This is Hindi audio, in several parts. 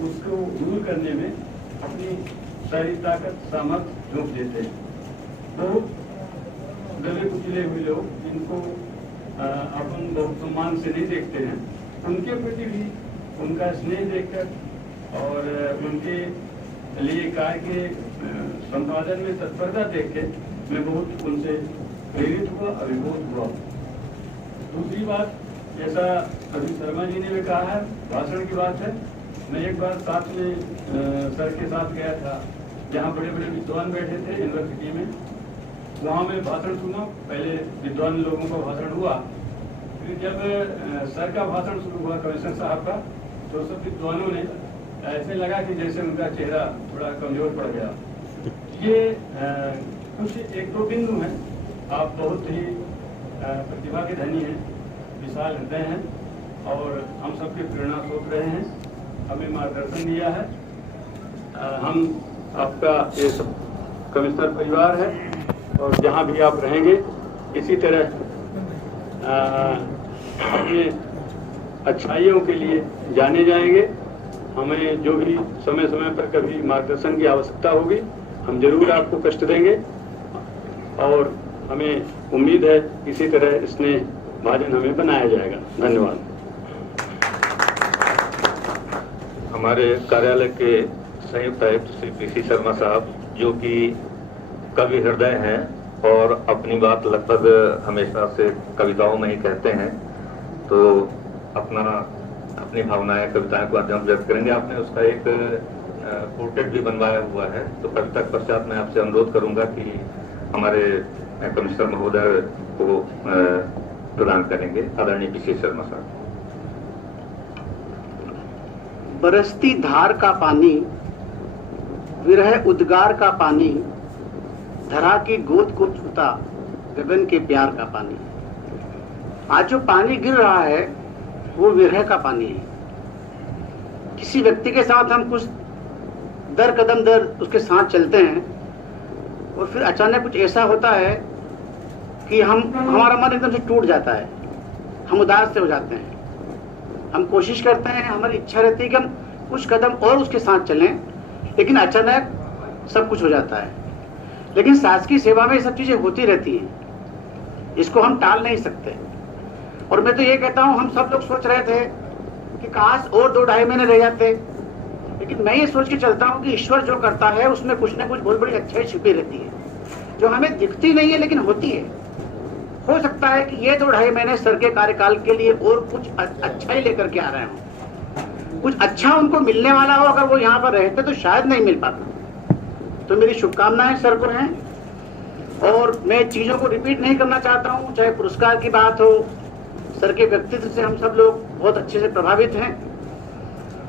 उसको दूर करने में अपनी सारी ताकत सामर्थ्य झोंक देते हैं। बहुत दबे कुचले हुए लोग जिनको अपन बहुत सम्मान से नहीं देखते हैं, उनके प्रति भी उनका स्नेह देखकर और उनके लिए कार्य के संपादन में तत्परता देख के मैं बहुत उनसे प्रेरित हुआ, अभिभूत हुआ। दूसरी बात, जैसा अभी शर्मा जी ने भी कहा है, भाषण की बात है। मैं एक बार साथ में सर के साथ गया था, जहाँ बड़े बड़े विद्वान बैठे थे यूनिवर्सिटी में। वहाँ मैं भाषण सुना, पहले विद्वान लोगों का भाषण हुआ, फिर जब सर का भाषण शुरू हुआ कमिश्नर साहब का, तो सब विद्वानों ने ऐसे लगा कि जैसे उनका चेहरा थोड़ा कमजोर पड़ गया। ये कुछ एक दो बिंदु हैं। आप बहुत ही प्रतिभा के धनी हैं, विशाल हृदय हैं और हम सबके प्रेरणा स्रोत रहे हैं, हमें मार्गदर्शन दिया है। हम आपका ये सब कमिश्नर परिवार है और जहाँ भी आप रहेंगे इसी तरह अपने अच्छाइयों के लिए जाने जाएंगे। हमें जो भी समय समय पर कभी मार्गदर्शन की आवश्यकता होगी, हम जरूर आपको कष्ट देंगे और हमें उम्मीद है इसी तरह स्नेह भाजन हमें बनाया जाएगा। धन्यवाद। हमारे कार्यालय के संयुक्त आयुक्त श्री पीसी शर्मा साहब, जो कि कवि हृदय हैं और अपनी बात लगभग हमेशा से कविताओं में ही कहते हैं, तो अपनी भावनाएं कविताएं के माध्यम से व्यक्त करेंगे। आपने उसका एक पोर्ट्रेट भी बनवाया हुआ है, तो कविता के पश्चात मैं आपसे अनुरोध करूंगा कि हमारे कमिश्नर महोदय को प्रदान करेंगे, आदरणीय पीसी शर्मा साहब। बरसती धार का पानी, विरह उद्गार का पानी, धरा की गोद को छूता गगन के प्यार का पानी। आज जो पानी गिर रहा है वो विरह का पानी है। किसी व्यक्ति के साथ हम कुछ दर कदम दर उसके साथ चलते हैं और फिर अचानक कुछ ऐसा होता है कि हमारा मन एकदम से टूट जाता है, हम उदास से हो जाते हैं। हम कोशिश करते हैं, हमारी इच्छा रहती है कि हम कुछ कदम और उसके साथ चलें, लेकिन अचानक सब कुछ हो जाता है। लेकिन शासकीय सेवा में ये सब चीजें होती रहती हैं, इसको हम टाल नहीं सकते। और मैं तो ये कहता हूं, हम सब लोग सोच रहे थे कि काश और 2-2.5 महीने रह जाते, लेकिन मैं ये सोच के चलता हूं कि ईश्वर जो करता है उसमें कुछ ना कुछ बहुत बड़ी अच्छाई छिपी रहती है, जो हमें दिखती नहीं है लेकिन होती है। हो सकता है कि ये 2-2.5 महीने सर के कार्यकाल के लिए और कुछ अच्छा ही लेकर के आ रहे हों, कुछ अच्छा उनको मिलने वाला हो। अगर वो यहाँ पर रहते तो शायद नहीं मिल पाता। तो मेरी शुभकामनाएं सर को हैं और मैं चीजों को रिपीट नहीं करना चाहता हूँ। चाहे पुरस्कार की बात हो, सर के व्यक्तित्व से हम सब लोग बहुत अच्छे से प्रभावित हैं।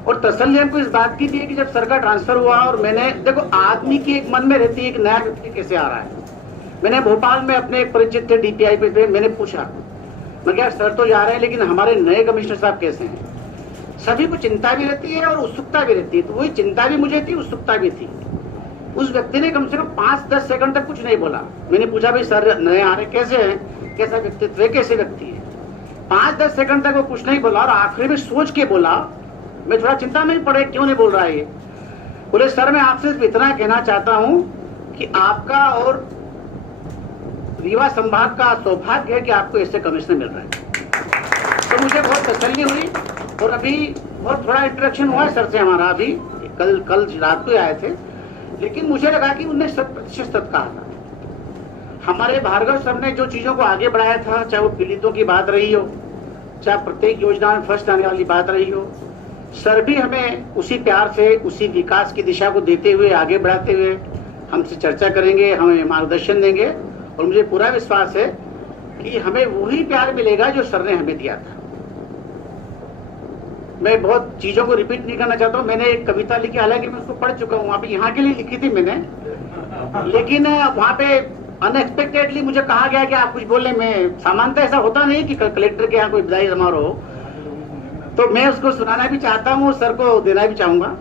और तसल्ली हमको इस बात की थी कि जब सर का ट्रांसफर हुआ और मैंने, देखो आदमी की एक मन में रहती है कि नया व्यक्ति कैसे आ रहा है। मैंने भोपाल में अपने एक परिचित थे DPI पे, मैंने पूछा, मैं क्या सर तो जा रहे हैं लेकिन हमारे नए कमिश्नर साहब कैसे हैं। सभी को चिंता भी रहती है और उत्सुकता भी रहती है, तो वही चिंता भी मुझे थी, उत्सुकता भी थी। उस व्यक्ति ने कम से कम 5-10 सेकंड तक कुछ नहीं बोला। मैंने पूछा, भाई सर नए आ रहे कैसे हैं, कैसा व्यक्तित्व है, कैसे व्यक्ति है। 5-10 सेकंड तक वो कुछ नहीं बोला और आखिरी में सोच के बोला, मैं थोड़ा चिंता में पड़े क्यों नहीं बोल रहा है ये। बोले सर मैं आपसे इतना कहना चाहता हूं कि आपका और रीवा संभाग का सौभाग्य है कि आपको ऐसे कमिश्नर मिल रहे हैं। तो मुझे बहुत तसल्ली हुई और अभी बहुत थोड़ा इंटरेक्शन हुआ है सर से हमारा, अभी कल रात को आए थे, लेकिन मुझे लगा कि उन्होंने 100% सत्य कहा था। हमारे भार्गव सर ने जो चीजों को आगे बढ़ाया था, चाहे वो पीड़ितों की बात रही हो, चाहे प्रत्येक योजना में फर्स्ट आने वाली बात रही हो, सर भी हमें उसी प्यार से, उसी विकास की दिशा को देते हुए, आगे बढ़ाते हुए हमसे चर्चा करेंगे, हमें मार्गदर्शन देंगे। और मुझे पूरा विश्वास है कि हमें वही प्यार मिलेगा जो सर ने हमें दिया था। मैं बहुत चीजों को रिपीट नहीं करना चाहता हूँ। मैंने एक कविता लिखी, हालांकि मैं उसको पढ़ चुका हूँ, वहाँ पे यहाँ के लिए लिखी थी मैंने, लेकिन वहाँ पे अनएक्सपेक्टेडली मुझे कहा गया कि आप कुछ बोले। मैं सामान्यतः ऐसा होता नहीं कि कलेक्टर के यहाँ कोई विदाई समारोह हो, तो मैं उसको सुनाना भी चाहता हूँ, सर को देना भी चाहूंगा।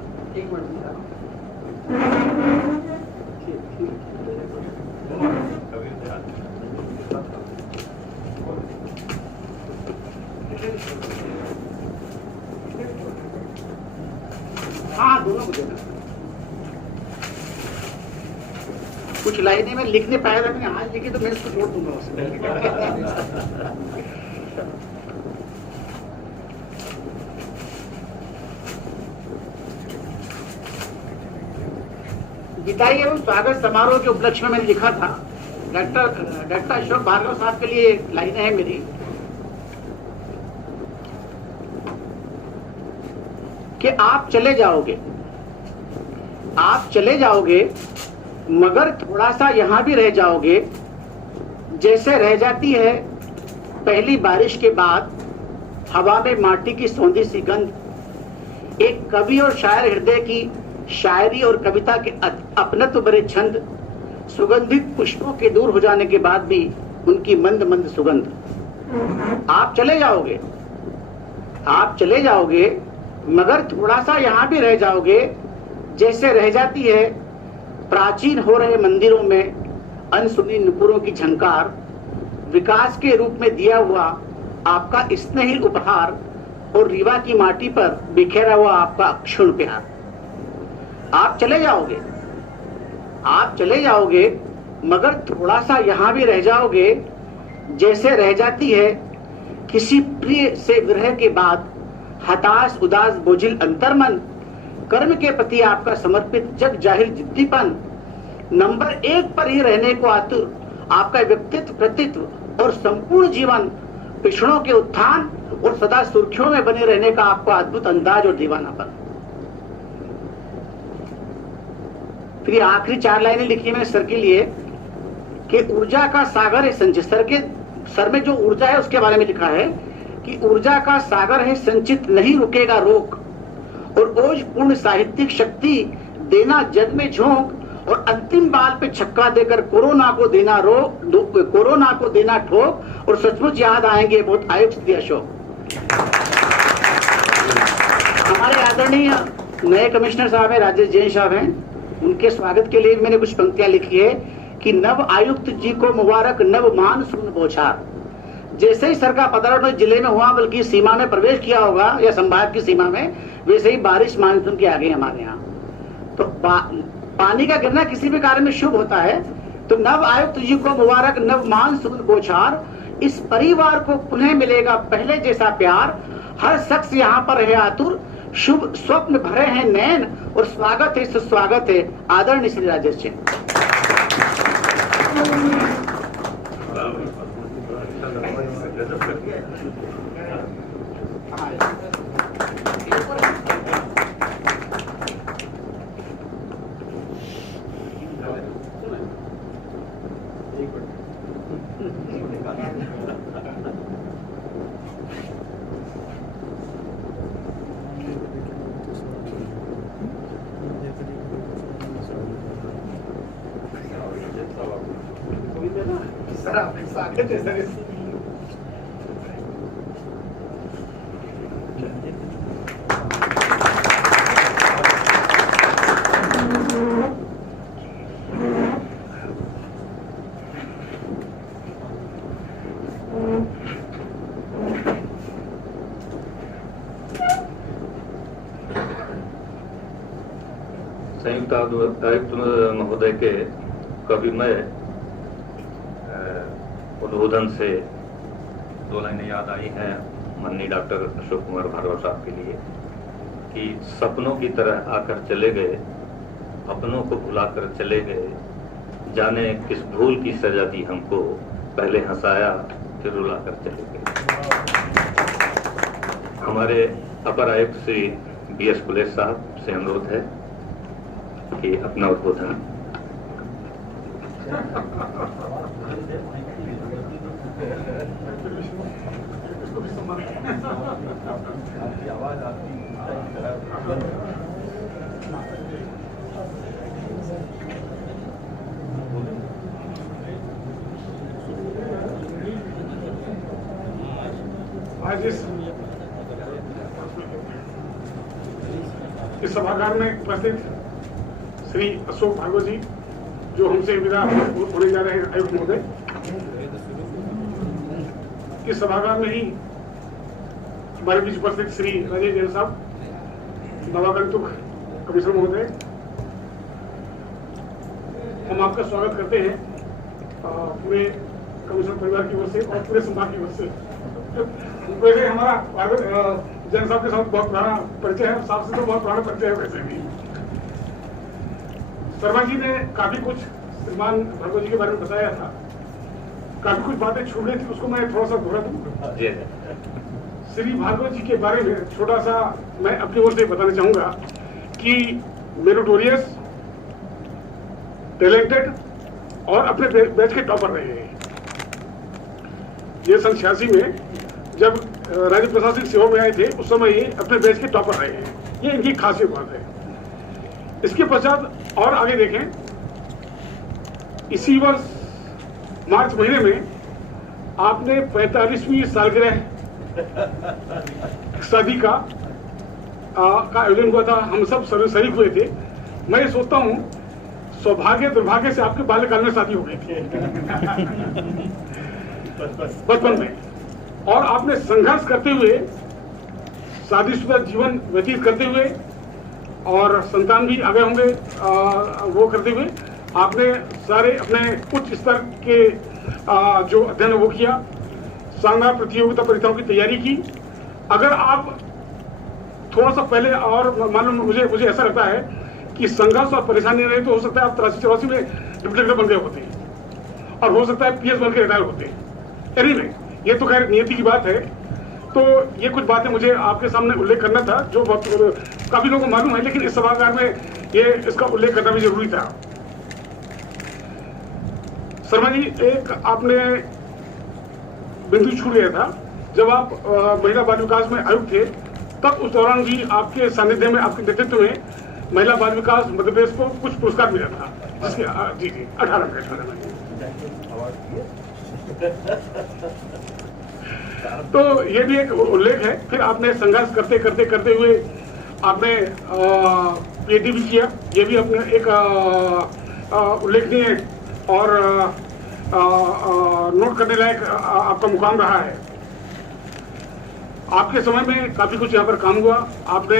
हाँ, दोनों को देना। कुछ लाइनें में लिखने पाया था, मैंने आज लिखी तो मैं इसको जोड़ दूंगा उसमें। विदाई एवं स्वागत समारोह के उपलक्ष्य में मैंने लिखा था, डॉक्टर अशोक भार्गव साहब के लिए लाइनें हैं मेरी कि आप चले जाओगे मगर थोड़ा सा यहां भी रह जाओगे, जैसे रह जाती है पहली बारिश के बाद हवा में माटी की सौंधी सी गंध। एक कवि और शायर हृदय की शायरी और कविता के अपनत्व भरे छंद, सुगंधित पुष्पों के दूर हो जाने के बाद भी उनकी मंद मंद सुगंध। आप चले जाओगे मगर थोड़ा सा यहां भी रह जाओगे, जैसे रह जाती है प्राचीन हो रहे मंदिरों में अनसुनी नुपुरों की झंकार, विकास के रूप में दिया हुआ आपका स्नेही उपहार और रीवा की माटी पर बिखेरा हुआ आपका अक्षुण प्यार। आप चले जाओगे मगर थोड़ा सा यहां भी रह जाओगे, जैसे रह जाती है किसी प्रिय से विरह के बाद हताश उदास बोझिल अंतर्मन, कर्म के प्रति आपका समर्पित जग जाहिर जिद्दीपन, नंबर 1 पर ही रहने को आतुर आपका व्यक्तित्व कृतित्व और संपूर्ण जीवन, पिछड़ों के उत्थान और सदा सुर्खियों में बने रहने का आपका अद्भुत अंदाज और दीवानापन। फिर आखिरी 4 लाइनें लिखी मैंने सर के लिए कि ऊर्जा का सागर है संचित। सर में जो ऊर्जा है उसके बारे में लिखा है कि ऊर्जा का सागर है संचित, नहीं रुकेगा रोक, और ओज पूर्ण साहित्यिक शक्ति देना जग में झोंक, और अंतिम बाल पे छक्का देकर कोरोना को देना ठोक, और सचमुच याद आएंगे बहुत आयुक्त श्री अशोक। हमारे आदरणीय नए कमिश्नर साहब हैं, राजेश जैन साहब हैं, उनके स्वागत के लिए मैंने कुछ पंक्तियां लिखी है कि नव आयुक्त जी को मुबारक नव मानसून बौछार। जैसे ही सर का पदार्पण जिले में हुआ, बल्कि सीमा में प्रवेश किया होगा या संभाग की सीमा में, वैसे ही बारिश मानसून के आगे हमारे यहाँ। तो पानी का गिरना किसी भी कार्य में शुभ होता है। तो नव आयुक्त जी को मुबारक नव मानसून बौछार, इस परिवार को पुनः मिलेगा पहले जैसा प्यार, हर शख्स यहाँ पर है आतुर, शुभ स्वप्न भरे हैं नैन, और स्वागत है सुस्वागत है आदरणीय श्री राजेश जी। संयुक्त आयुक्त महोदय के कविमय उद्बोधन से 2 लाइनें याद आई हैं माननीय डॉक्टर अशोक कुमार भार्गव साहब के लिए कि सपनों की तरह आकर चले गए, अपनों को भुलाकर चले गए, जाने किस भूल की सजा दी हमको, पहले हंसाया फिर रुलाकर चले गए। हमारे अपर आयुक्त श्री BS कुलेश साहब से अनुरोध है कि अपना उद्बोधन आज इस सभागार में उपस्थित श्री अशोक भार्गव जी, जो हमसे विदा होने जा रहे हैं आयुक्त महोदय, इस सभागार में ही हमारे बीच उपस्थित श्री राजेश जैन साहब, नवागंतुक कमिश्नर महोदय, हम आपका स्वागत करते हैं पूरे कमिश्नर परिवार की ओर से और पूरे संभाग की ओर से। वैसे हमारा जैन साहब के साथ बहुत पुराना परिचय है, साहब से तो बहुत पुराना परिचय है। वैसे भी शर्मा जी ने काफी कुछ श्रीमान भार्गव जी के बारे में बताया था, काफी कुछ बातें छूट गई थी, उसको मैं थोड़ा सा दोहरा दूं। श्री भार्गव जी के बारे में छोटा सा मैं अपनी ओर से बताना चाहूंगा कि मेरिटोरियस, टैलेंटेड और अपने बैच के टॉपर रहे हैं। ये सन 86 में जब राज्य प्रशासनिक सेवा में आए थे उस समय ये अपने बैच के टॉपर रहे हैं। ये इनकी खासियत बात है। इसके पश्चात और आगे देखें, इसी वर्ष मार्च महीने में आपने 45वीं सालगिरह शादी का आयोजन हुआ था। हम सब शरीक हुए थे। मैं ये सोचता हूँ सौभाग्य दुर्भाग्य से आपके बाल्यकाल में शादी हो गई थी बचपन में, और आपने संघर्ष करते हुए शादीशुदा जीवन व्यतीत करते हुए और संतान भी आगे होंगे वो करते हुए आपने सारे अपने उच्च स्तर के जो अध्ययन वो किया, शानदार प्रतियोगिता परीक्षाओं की तैयारी की। अगर आप थोड़ा सा पहले और मालूम मुझे ऐसा लगता है कि संघर्ष और परेशानी रहे तो हो सकता है आप 83-84 में डिप्टी कलेक्टर बन गए होते हैं और हो सकता है PS बन के रिटायर होते। एनीवे, ये तो खैर नियति की बात है। तो ये कुछ बातें मुझे आपके सामने उल्लेख करना था जो बहुत काफी लोगों को मालूम है, लेकिन इस सभागार में ये इसका उल्लेख करना भी जरूरी था। शर्मा जी, एक आपने बिंदु छूट गया था जब आप महिला बाल विकास में आयुक्त थे, तब उस दौरान भी आपके सानिध्य में, आपके नेतृत्व में महिला बाल विकास मध्य प्रदेश को कुछ पुरस्कार मिला था, जिसके जी 18 में। तो ये भी एक उल्लेख है। फिर आपने संघर्ष करते हुए आपने PhD भी किया। ये भी अपने एक उल्लेखनीय और नोट करने लायक आपका मुकाम रहा है। आपके समय में काफी कुछ यहाँ पर काम हुआ। आपने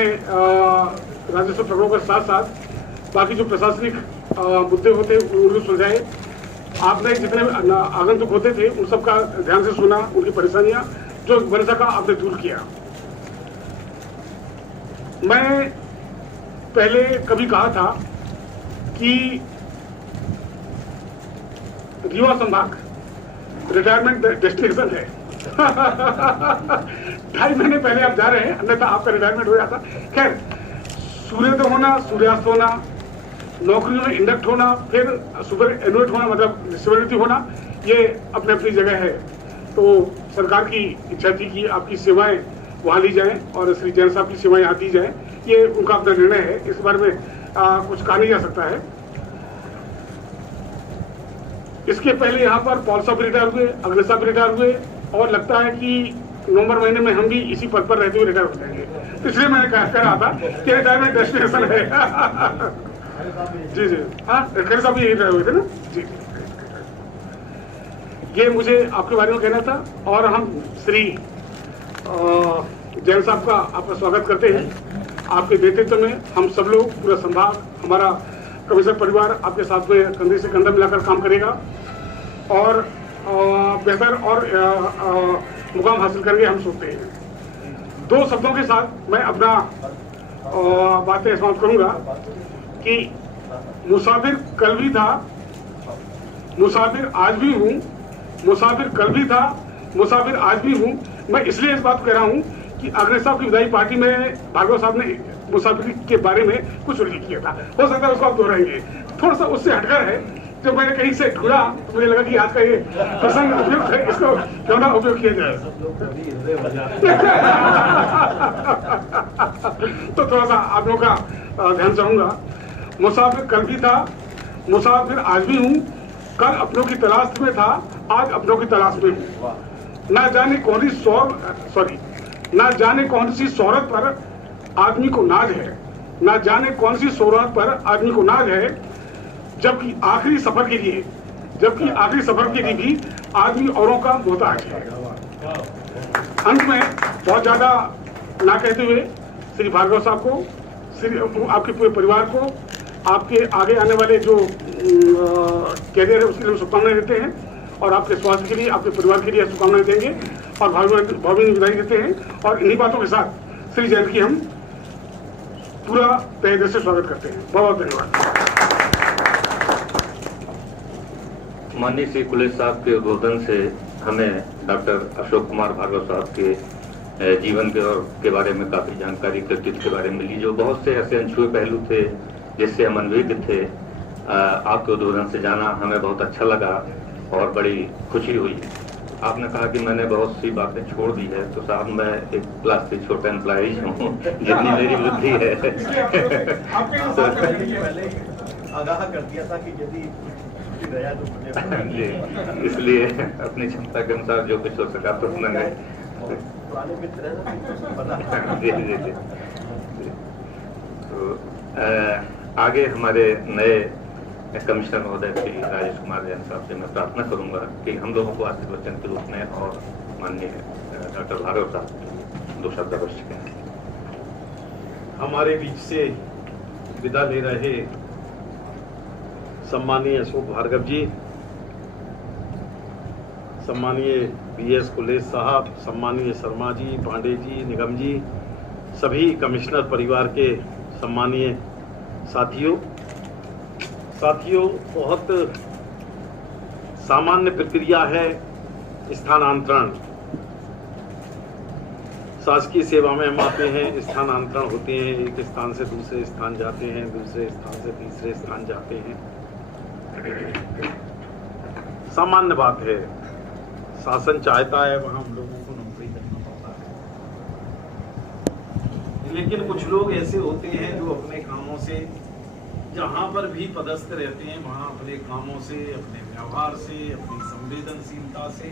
राजस्व प्रकरणों के साथ साथ बाकी जो प्रशासनिक मुद्दे होते उनको सुलझाए। आपने जितने आगंतुक होते थे उन सबका ध्यान से सुना, उनकी परेशानियां जो बन सका आपने दूर किया। मैं पहले कभी कहा था कि रीवा संभाग रिटायरमेंट डेस्टिनेशन है। 2.5 महीने पहले आप जा रहे हैं, अन्यथा आपका रिटायरमेंट हो जाता। खैर, सूर्योदय होना, सूर्यास्त होना, नौकरियों में इंडक्ट होना, फिर सुपर एनुएट होना, मतलब सेवरिटी होना, ये अपने अपनी जगह है। तो सरकार की इच्छा थी कि आपकी सेवाएं वहां ली जाएं और श्री जैन साहब की सेवाएं यहाँ दी जाएं। ये उनका अपना निर्णय है, इस बारे में कुछ कहा नहीं जा सकता है। इसके पहले यहाँ पर पॉल साहब रिटायर हुए, अग्नि साहब रिटायर हुए, और लगता है कि नवंबर महीने में हम भी इसी पद पर रहते हुए रिटायर हो जाएंगे। इसलिए मैंने कह रहा था कि रिटायरमेंट डेस्टिनेशन है। जी हाँ, खैर साहब यही रहे हुए थे ना जी। ये मुझे आपके बारे में कहना था, और हम श्री जैन साहब का आपका स्वागत करते हैं। आपके नेतृत्व में हम सब लोग, पूरा संभाग, हमारा कमिश्नर परिवार आपके साथ में कंधे से कंधा मिलाकर काम करेगा और बेहतर और मुकाम हासिल करेंगे, हम सोचते हैं। 2 शब्दों के साथ मैं अपना बातें समाप्त करूंगा कि मुसाफिर कल भी था, मुसाफिर आज भी हूँ, मुसाफिर कल भी था, मुसाफिर आज भी हूँ। मैं इसलिए इस बात कह रहा हूँ कि अग्नि साहब की विदाई पार्टी में भार्गव साहब ने मुसाफिर के बारे में कुछ उल्लेख किया था। हो सकता है उसको आप दोहराएंगे। थोड़ा सा उससे हटकर है, जब मैंने कहीं से ढूंढा तो मुझे लगा कि आज का ये प्रसंग उपयुक्त है, इसको क्यों ना उपयोग किया जाए। तो थोड़ा सा आप लोगों का ध्यान चाहूंगा। मुसाफिर कल भी था, मुसाफिर आज भी हूँ, कल अपनों की तलाश में था, आज अपनों की तलाश में हूँ। ना जाने कौन सी शोहरत पर आदमी को नाज है, ना जाने कौन सी शोहरत पर आदमी को नाज है, जबकि आखिरी सफर के लिए भी आदमी औरों का मोहताज है। अंत में बहुत ज्यादा ना कहते हुए श्री भार्गव साहब को, आपके पूरे परिवार को, आपके आगे आने वाले जो कैरियर है उसके लिए शुभकामनाएं देते हैं और आपके स्वास्थ्य के लिए, आपके परिवार के लिए शुभकामनाएं देंगे और भावभीनी विदाई देते हैं। और इन्हीं बातों के साथ श्री जयंत की हम पूरा तहे दिल से स्वागत करते हैं। बहुत बहुत धन्यवाद। माननीय श्री कुलेश साहब के उद्बोधन से हमें डॉक्टर अशोक कुमार भार्गव साहब के जीवन के बारे में काफी जानकारी, कृतित्व के बारे में मिली, जो बहुत से ऐसे अनछुए पहलू थे जिससे हम अनभिज्ञ थे। आपके उद्बोधन से जाना हमें बहुत अच्छा लगा और बड़ी खुशी हुई। आपने कहा कि मैंने बहुत सी बातें छोड़ दी है, तो साहब मैं एक क्लास 3 छोटा एम्प्लॉइज हूँ, जितनी मेरी बुद्धि है आगाह कर दिया था कि यदि जी, इसलिए अपनी क्षमता के अनुसार जो कुछ हो सका तो मैंने पुराने मित्र हैं, जी जी जी। तो आगे हमारे नए कमिश्नर महोदय श्री राजेश कुमार जैन साहब से मैं प्रार्थना करूंगा कि हम लोगों को आशीर्वचन के रूप में और माननीय डॉक्टर भार्गव साहब 2 शब्द अवश्य कहें। हमारे बीच से विदा ले रहे सम्मानीय अशोक भार्गव जी, सम्मानीय BS कुलेश साहब, सम्मानीय शर्मा जी, पांडे जी, निगम जी, सभी कमिश्नर परिवार के सम्मानीय साथियों, बहुत सामान्य प्रक्रिया है स्थानांतरण। शासकीय सेवा में हम आते हैं, स्थानांतरण होते हैं, एक स्थान से दूसरे स्थान जाते हैं, दूसरे स्थान से तीसरे स्थान जाते हैं, सामान्य बात है। शासन चाहता है वहां हम लोगों को नौकरी करना पड़ता है, लेकिन कुछ लोग ऐसे होते हैं जो अपने कामों से, जहां पर भी पदस्थ रहते हैं वहां अपने कामों से, अपने व्यवहार से, अपनी संवेदनशीलता से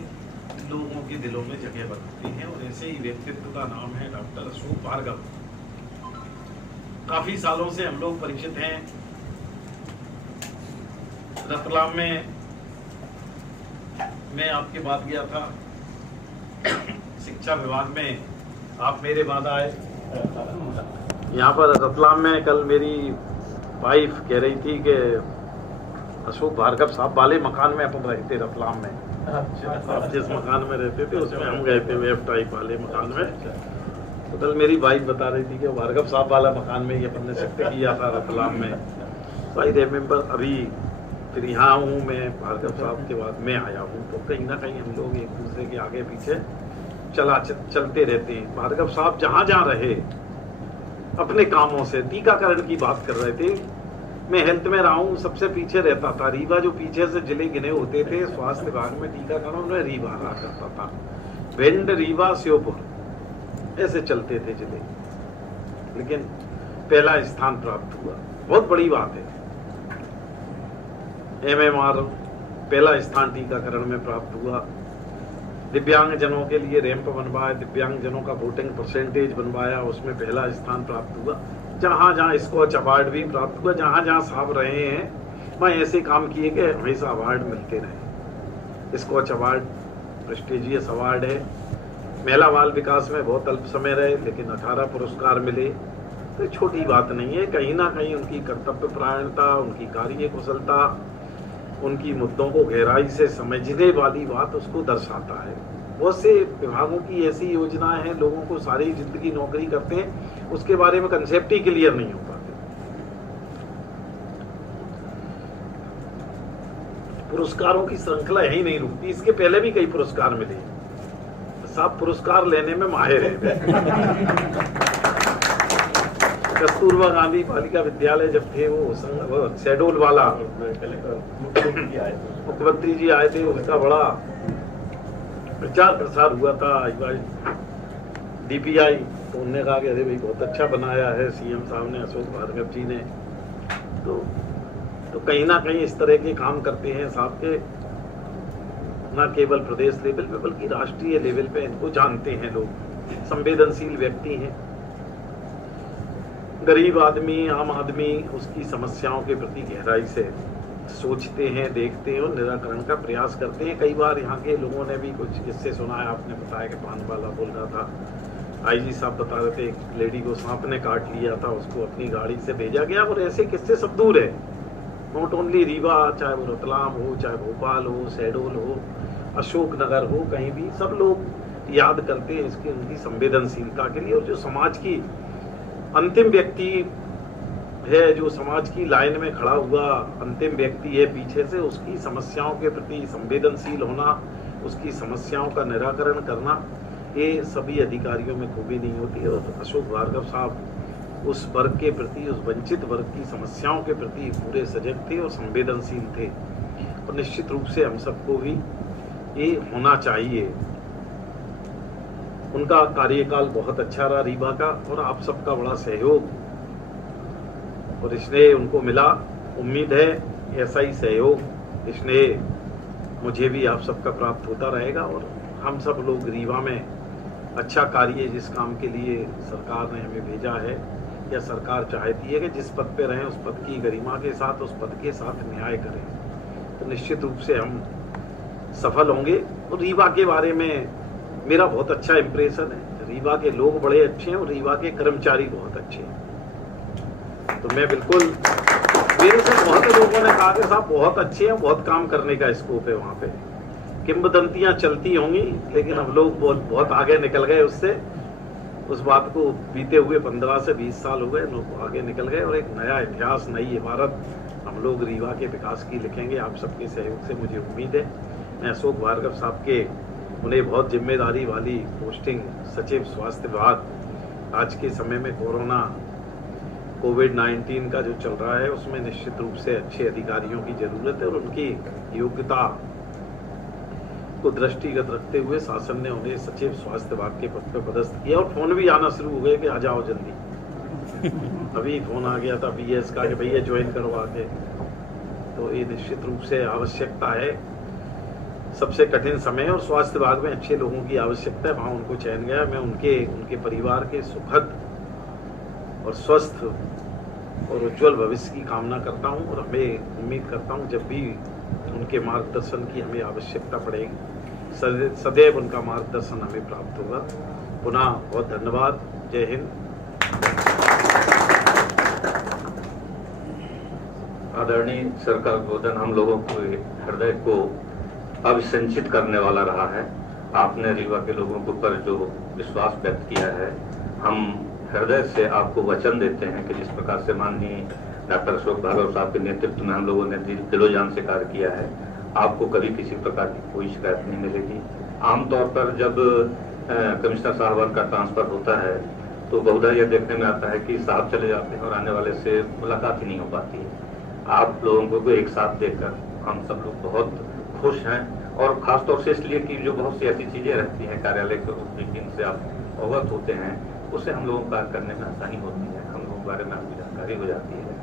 लोगों के दिलों में जगह बनाते हैं। और ऐसे ही व्यक्तित्व का नाम है डॉक्टर अशोक भार्गव। काफी सालों से हम लोग परिचित हैं। रतलाम में मैं आपके बाद गया था, शिक्षा विभाग में आप मेरे बाद आए। यहाँ पर रतलाम में कल मेरी वाइफ कह रही थी कि अशोक भार्गव साहब वाले मकान में अपन रहते रतलाम में। आप जिस मकान में रहते थे उसमें हम गए थे, वेब टाइप वाले मकान में। तो कल मेरी वाइफ बता रही थी कि भार्गव साहब वाला मकान में ही अपन ने शिफ्ट किया था रतलाम में। तो आई रिमेम्बर, अभी फिर यहाँ हूँ मैं, भार्गव साहब के बाद मैं आया हूँ। तो कहीं ना कहीं हम लोग एक दूसरे के आगे पीछे चलते रहते हैं। भार्गव साहब जहाँ जहाँ रहे अपने कामों से, टीकाकरण की बात कर रहे थे, मैं हेल्थ में रहा हूँ, सबसे पीछे रहता था। रीवा जो पीछे से जिले गिने होते थे स्वास्थ्य विभाग में टीकाकरण में, रीवा रहा करता था। भिंड, रीवा, श्योपुर ऐसे चलते थे जिले, लेकिन पहला स्थान प्राप्त हुआ, बहुत बड़ी बात है। MMR पहला स्थान टीकाकरण में प्राप्त हुआ। दिव्यांग जनों के लिए रैंप बनवाया, दिव्यांग जनों का वोटिंग परसेंटेज बनवाया, उसमें पहला स्थान प्राप्त हुआ। जहाँ जहाँ स्कॉच अवार्ड भी प्राप्त हुआ, जहाँ जहाँ साहब रहे हैं वहाँ ऐसे काम किए कि हमेशा अवार्ड मिलते रहे। स्कॉच अवार्ड प्रेस्टिजियस अवार्ड है। महिला बाल विकास में बहुत अल्प समय रहे, लेकिन 18 पुरस्कार मिले। तो छोटी बात नहीं है। कहीं ना कहीं उनकी कर्तव्य परायणता, उनकी कार्य कुशलता, उनकी मुद्दों को गहराई से समझने वाली बात उसको दर्शाता है। बहुत से विभागों की ऐसी योजनाएं हैं, लोगों को सारी जिंदगी नौकरी करते हैं, उसके बारे में कंसेप्ट ही क्लियर नहीं हो पाते। पुरस्कारों की श्रृंखला यही नहीं रुकती, इसके पहले भी कई पुरस्कार मिले। साहब पुरस्कार लेने में माहिर है। कस्तूरबा गांधी बालिका विद्यालय जब थे वो शेड्यूल वाला, मुख्यमंत्री जी आए थे, उसका बड़ा प्रचार प्रसार हुआ था। DPI तो उन्होंने कहा कि अरे भाई बहुत अच्छा बनाया है CM साहब ने, अशोक भार्गव जी ने। तो कहीं ना कहीं इस तरह के काम करते हैं साहब के, न केवल प्रदेश लेवल पे बल्कि राष्ट्रीय लेवल पे इनको जानते हैं लोग। संवेदनशील व्यक्ति हैं। गरीब आदमी, आम आदमी उसकी समस्याओं के प्रति गहराई से सोचते हैं, देखते हैं और निराकरण का प्रयास करते हैं। कई बार यहाँ के लोगों ने भी कुछ किस्से सुना है, आपने बताया कि पान वाला बोल रहा था आईजी साहब बता रहे थे, एक लेडी को सांप ने काट लिया था, उसको अपनी गाड़ी से भेजा गया। और ऐसे किस्से सब दूर है, नॉट ओनली रीवा, चाहे वो रतलाम हो, चाहे भोपाल हो, शहडोल हो, अशोकनगर हो, कहीं भी सब लोग याद करते हैं इसकी उनकी संवेदनशीलता के लिए। और जो समाज की अंतिम व्यक्ति है, जो समाज की लाइन में खड़ा हुआ अंतिम व्यक्ति है पीछे से, उसकी समस्याओं के प्रति संवेदनशील होना, उसकी समस्याओं का निराकरण करना, ये सभी अधिकारियों में खूबी नहीं होती है। और अशोक भार्गव साहब उस वर्ग के प्रति, उस वंचित वर्ग की समस्याओं के प्रति पूरे सजग थे और संवेदनशील थे। और निश्चित रूप से हम सबको भी ये होना चाहिए। उनका कार्यकाल बहुत अच्छा रहा रीवा का, और आप सबका बड़ा सहयोग और इसने उनको मिला। उम्मीद है ऐसा ही सहयोग इसने मुझे भी आप सबका प्राप्त होता रहेगा। और हम सब लोग रीवा में अच्छा कार्य, जिस काम के लिए सरकार ने हमें भेजा है या सरकार चाहती है कि जिस पद पे रहें उस पद की गरिमा के साथ, उस पद के साथ न्याय करें, तो निश्चित रूप से हम सफल होंगे। और रीवा के बारे में मेरा बहुत अच्छा इंप्रेशन है। रीवा के लोग बड़े अच्छे हैं और रीवा के कर्मचारी बहुत अच्छे हैं। तो मैं बिल्कुल, मेरे से बहुत लोगों ने कहा कि साहब बहुत अच्छे हैं, बहुत काम करने का स्कोप है वहाँ पे। किंवदंतियां चलती होंगी, लेकिन हम लोग बहुत आगे निकल गए उससे। उस बात को बीते हुए 15 से 20 साल हो गए, लोग आगे निकल गए और एक नया इतिहास, नई इबारत हम लोग रीवा के विकास की लिखेंगे। आप सबके सहयोग से मुझे उम्मीद है। मैं अशोक भार्गव साहब के, उन्हें बहुत जिम्मेदारी वाली पोस्टिंग सचिव स्वास्थ्य विभाग, आज के समय में कोरोना कोविड-19 का जो चल रहा है उसमें निश्चित रूप से अच्छे अधिकारियों की जरूरत है। और उनकी योग्यता को दृष्टिगत रखते हुए शासन ने उन्हें सचिव स्वास्थ्य विभाग के पद पर पदस्थ किया। और फोन भी आना शुरू हो गए कि आ जाओ जल्दी। अभी फोन आ गया था बीएस का कि भैया ज्वाइन करवा के। तो ये निश्चित रूप से आवश्यकता है, सबसे कठिन समय, और स्वास्थ्य विभाग में अच्छे लोगों की आवश्यकता है, वहाँ उनको चयन गया। मैं उनके परिवार के सुखद और स्वस्थ और उज्जवल भविष्य की कामना करता हूँ। और हमें उम्मीद करता हूँ जब भी उनके मार्गदर्शन की हमें आवश्यकता पड़ेगी, सदैव उनका मार्गदर्शन हमें प्राप्त होगा। पुनः बहुत धन्यवाद। जय हिंद। आदरणीय सरकार बोधन हम लोगों के हृदय को अभिसंचित करने वाला रहा है। आपने रीवा के लोगों के ऊपर जो विश्वास व्यक्त किया है, हम हृदय से आपको वचन देते हैं कि जिस प्रकार से माननीय डॉक्टर अशोक भार्गव साहब के नेतृत्व में हम लोगों ने दिलोजान से कार्य किया है, आपको कभी किसी प्रकार की कोई शिकायत नहीं मिलेगी। आमतौर पर जब कमिश्नर साहबान का ट्रांसफर होता है तो बहुधा यह देखने में आता है कि साहब चले जाते हैं और आने वाले से मुलाकात ही नहीं हो पाती है। आप लोगों को एक साथ देखकर हम सब लोग बहुत खुश हैं, और खासतौर से इसलिए कि जो बहुत सी ऐसी चीजें रहती हैं कार्यालय के मीटिंग से आप अवगत होते हैं, उससे हम लोगों को कार्य करने में आसानी होती है, हम लोगों के बारे में आपकी जानकारी हो जाती है।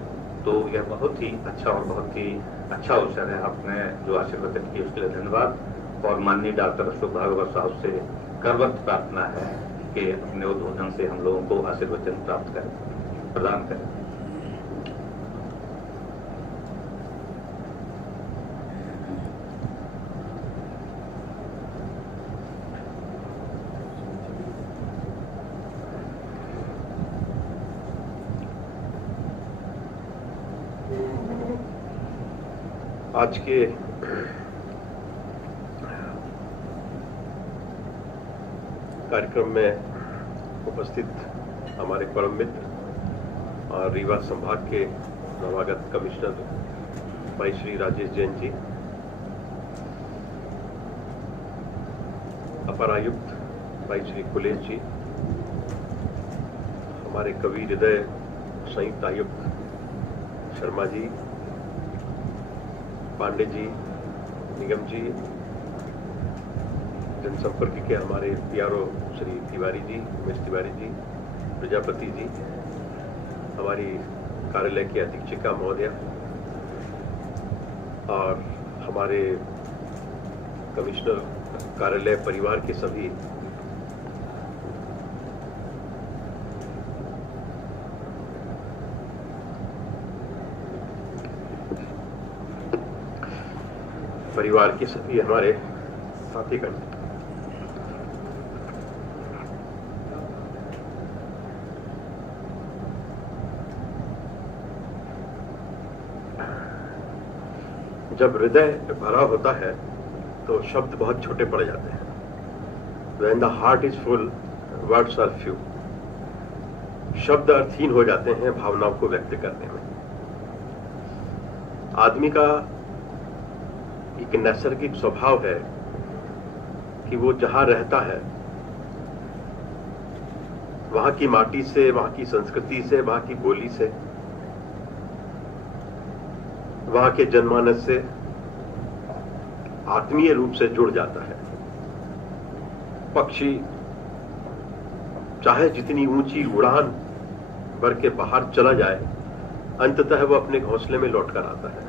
तो यह बहुत ही अच्छा और बहुत ही अच्छा अवसर है। आपने जो आशीर्वाद किए उसके लिए धन्यवाद। और माननीय डॉक्टर अशोक भार्गव साहब से करवत प्रार्थना है कि अपने उद्बोधन से हम लोगों को आशीर्वचन प्राप्त करें, प्रदान करें। आज के कार्यक्रम में उपस्थित हमारे परम मित्र और रीवा संभाग के नवागत कमिश्नर भाई श्री राजेश जैन जी, अपर आयुक्त भाई श्री कुलेश जी, हमारे कवि हृदय संयुक्त आयुक्त शर्मा जी, पांडे जी, निगम जी, जनसंपर्क के हमारे पीआरओ श्री तिवारी जी, उमेश तिवारी जी, प्रजापति जी, हमारी कार्यालय की अधीक्षिका महोदया और हमारे कमिश्नर कार्यालय परिवार के सभी परिवार के सभी हमारे साथीगण, जब हृदय भरा होता है तो शब्द बहुत छोटे पड़ जाते हैं। When the heart is full, words are few. शब्द अर्थहीन हो जाते हैं भावनाओं को व्यक्त करने में। आदमी का एक नैसर्गिक स्वभाव है कि वो जहां रहता है वहां की माटी से, वहां की संस्कृति से, वहां की बोली से, वहां के जनमानस से आत्मीय रूप से जुड़ जाता है। पक्षी चाहे जितनी ऊंची उड़ान भर के बाहर चला जाए, अंततः वो अपने घोंसले में लौटकर आता है।